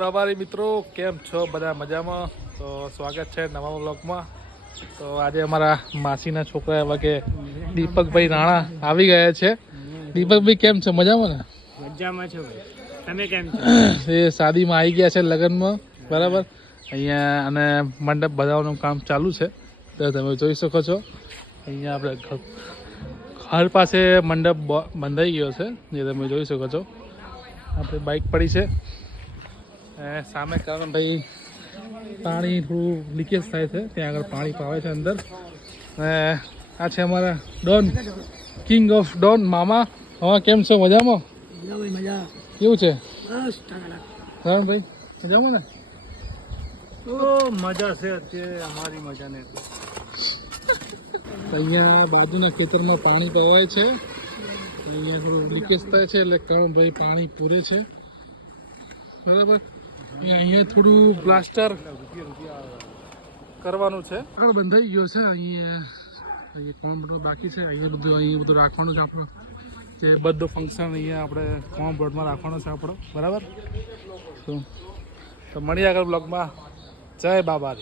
બાબારી મિત્રો કેમ છો બધા મજામાં? તો સ્વાગત છે નવા વ્લોગમાં. તો આજે અમારા માસીના છોકરા એવા કે દીપકભાઈ રાણા આવી ગયા છે. દીપકભાઈ કેમ છે? મજામાં ને? મજામાં છો ભાઈ, તમે કેમ છો? એ શાદીમાં આવી ગયા છે લગ્નમાં, બરાબર. અહીંયા અને મંડપ બનાવવાનું કામ ચાલુ છે, તો તમે જોઈ શકો છો. અહીંયા આપણે ઘર પાસે મંડપ બંધાઈ ગયો છે, જે તમે જોઈ શકો છો. આપણે બાઇક પડી છે સામે, કારણ ભાઈ પાણી થોડું લીકેજ થાય છે, ત્યાં આગળ પાણી પાવે છે અંદર. અને આ છે અમારા ડોન, કિંગ ઓફ ડોન મામા. હા, કેમ છો? મજામાં? મજા કેવું છે બસ ભાઈ? મજામાં ને? મજા છે અત્યારે, અમારી મજા ને. અહીંયા બાજુના ખેતરમાં પાણી પવાય છે, અહીંયા થોડું લીકેજ થાય છે, એટલે કરણભાઈ પાણી પૂરે છે, બરાબર. અહીંયા થોડું પ્લાસ્ટર કરવાનું છે, આગળ બંધાઈ ગયો છે. અહીંયા કોણ બધું બાકી છે, અહીંયા બધું રાખવાનું છે આપણે, જે બધું ફંક્શન અહીંયા આપણે કોમ પ્લોટમાં રાખવાનો છે આપણો, બરાબર. તો મળીએ આગળ બ્લોગમાં. જય બાબા.